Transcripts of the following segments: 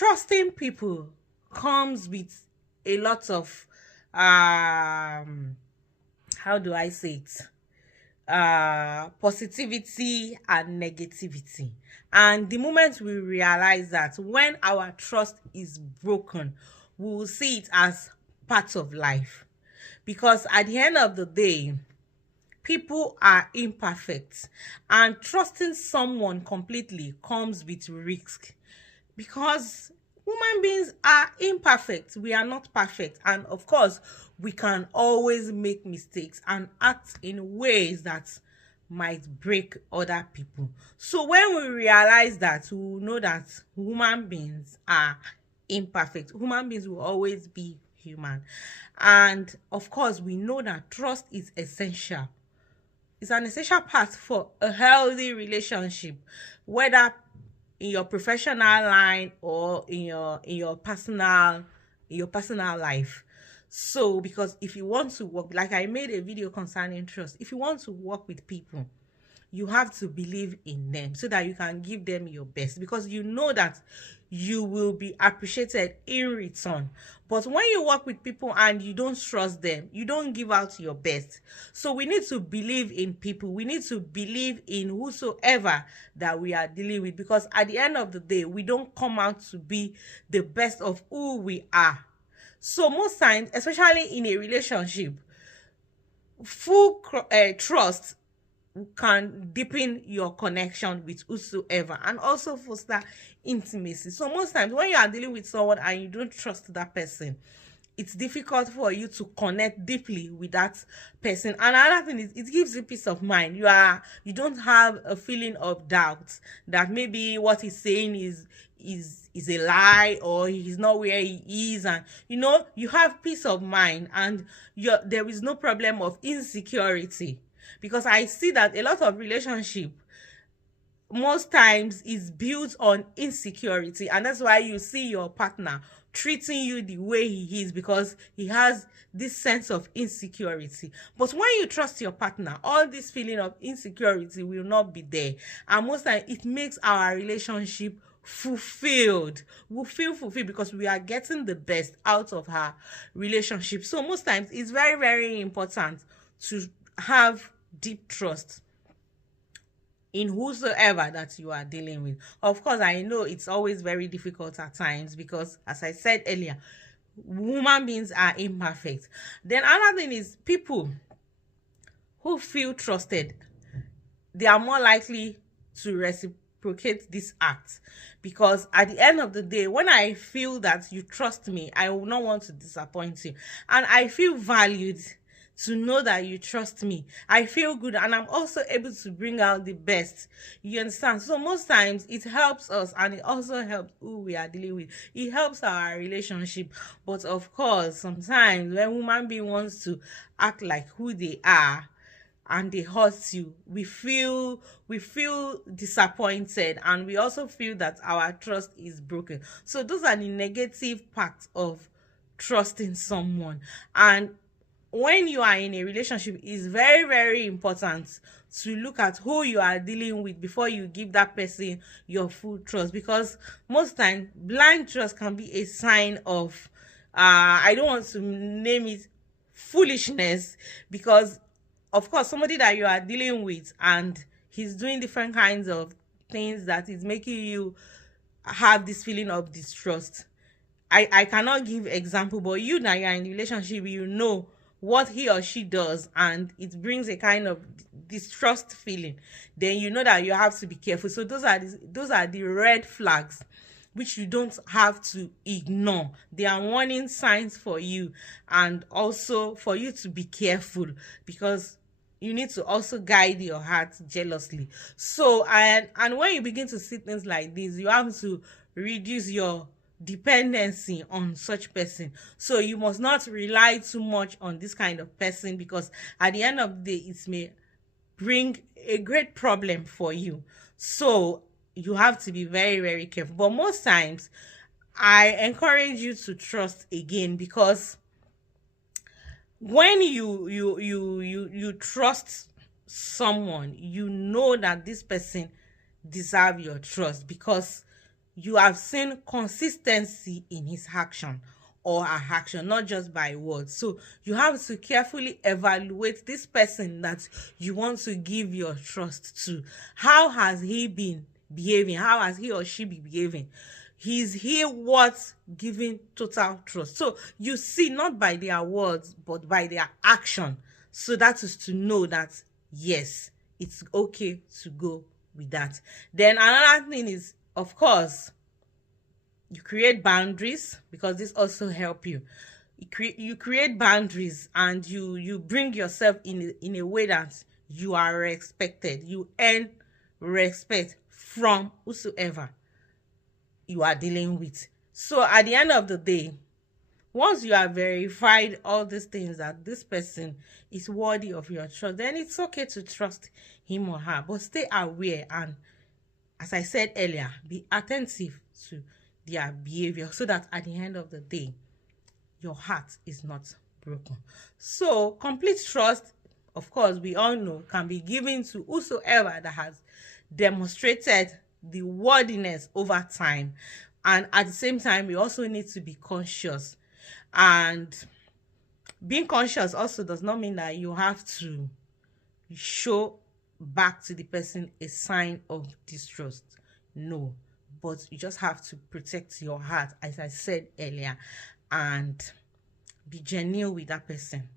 trusting people comes with a lot of how do I say it, positivity and negativity. And the moment we realize that when our trust is broken, we will see it as part of life, because at the end of the day, people are imperfect, and trusting someone completely comes with risk, because human beings are imperfect. We are not perfect. And of course, we can always make mistakes and act in ways that might break other people. So when we realize that, we will know that human beings are imperfect. Human beings will always be human. And of course, we know that trust is essential. It's an essential part for a healthy relationship, whether in your professional line or in your personal life. So because if you want to work, like I made a video concerning trust, if you want to work with people, you have to believe in them so that you can give them your best, because you know that you will be appreciated in return. But when you work with people and you don't trust them, you don't give out your best. So we need to believe in people. We need to believe in whosoever that we are dealing with, because at the end of the day, we don't come out to be the best of who we are. So most times, especially in a relationship, full trust can deepen your connection with whosoever and also foster intimacy. So most times when you are dealing with someone and you don't trust that person, it's difficult for you to connect deeply with that person. And another thing is, it gives you peace of mind. You don't have a feeling of doubt that maybe what he's saying is a lie, or he's not where he is. And you have peace of mind, and there is no problem of insecurity, because I see that a lot of relationship most times is built on insecurity, and that's why you see your partner treating you the way he is, because he has this sense of insecurity. But when you trust your partner, all this feeling of insecurity will not be there, and most times it makes our relationship fulfilled. We feel fulfilled because we are getting the best out of our relationship. So most times it's very, very important to have deep trust in whosoever that you are dealing with. Of course, I know it's always very difficult at times, because as I said earlier, human beings are imperfect. Then another thing is, people who feel trusted, they are more likely to reciprocate this act, because at the end of the day, when I feel that you trust me, I will not want to disappoint you, and I feel valued to know that you trust me. I feel good, and I'm also able to bring out the best. You understand? So most times it helps us, and it also helps who we are dealing with. It helps our relationship. But of course, sometimes when human being wants to act like who they are and they hurt you, we feel disappointed, and we also feel that our trust is broken. So those are the negative parts of trusting someone. And when you are in a relationship, it's very, very important to look at who you are dealing with before you give that person your full trust, because most times blind trust can be a sign of I don't want to name it foolishness, because of course somebody that you are dealing with and he's doing different kinds of things that is making you have this feeling of distrust. I cannot give example, but you that you are in a relationship, you know what he or she does, and it brings a kind of distrust feeling, then you know that you have to be careful. So those are the red flags which you don't have to ignore. They are warning signs for you, and also for you to be careful, because you need to also guide your heart jealously. So and when you begin to see things like this, you have to reduce your dependency on such person. So you must not rely too much on this kind of person, because at the end of the day, it may bring a great problem for you. So you have to be very, very careful. But most times I encourage you to trust again, because when you trust someone, you know that this person deserve your trust, because you have seen consistency in his action or her action, not just by words. So you have to carefully evaluate this person that you want to give your trust to. How has he been behaving? How has he or she been behaving? Is he worth giving total trust? So you see, not by their words, but by their action. So that is to know that, yes, it's okay to go with that. Then another thing is, of course, you create boundaries, because this also help you. You create boundaries, and you bring yourself in a way that you are respected. You earn respect from whosoever you are dealing with. So at the end of the day, once you have verified all these things, that this person is worthy of your trust, then it's okay to trust him or her. But stay aware, and as I said earlier, be attentive to their behavior, so that at the end of the day, your heart is not broken. So complete trust, of course, we all know, can be given to whosoever that has demonstrated the worthiness over time. And at the same time, we also need to be conscious. And being conscious also does not mean that you have to show back to the person a sign of distrust. No, but you just have to protect your heart, as I said earlier, and be genuine with that person.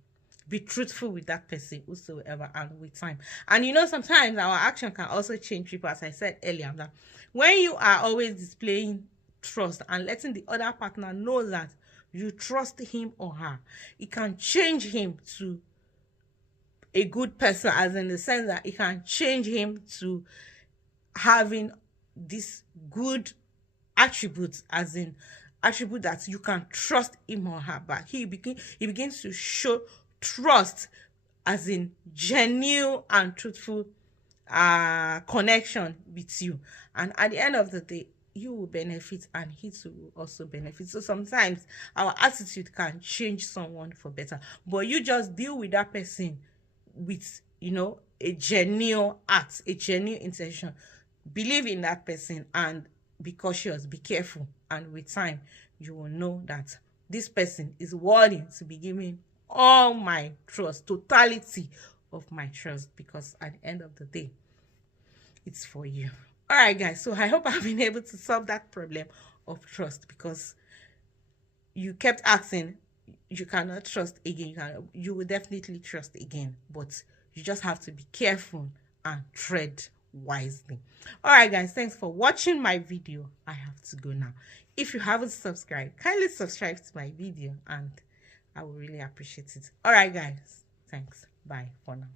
Be truthful with that person whosoever, and with time. And sometimes our action can also change people, as I said earlier, that when you are always displaying trust and letting the other partner know that you trust him or her, it can change him to a good person, as in the sense that it can change him to having this good attributes, as in attribute that you can trust him or her back. He begins to show trust, as in genuine and truthful connection with you. And at the end of the day, you will benefit, and he too will also benefit. So sometimes our attitude can change someone for better, but you just deal with that person with a genuine act, a genuine intention. Believe in that person and be cautious, be careful, and with time you will know that this person is worthy to be given all my trust, totality of my trust, because at the end of the day, it's for you. All right, guys, so I hope I've been able to solve that problem of trust, because you kept asking, you cannot trust again. You will definitely trust again, but you just have to be careful and tread wisely. All right, guys, thanks for watching my video. I have to go now. If you haven't subscribed, kindly subscribe to my video, and I will really appreciate it. All right, guys, thanks. Bye for now.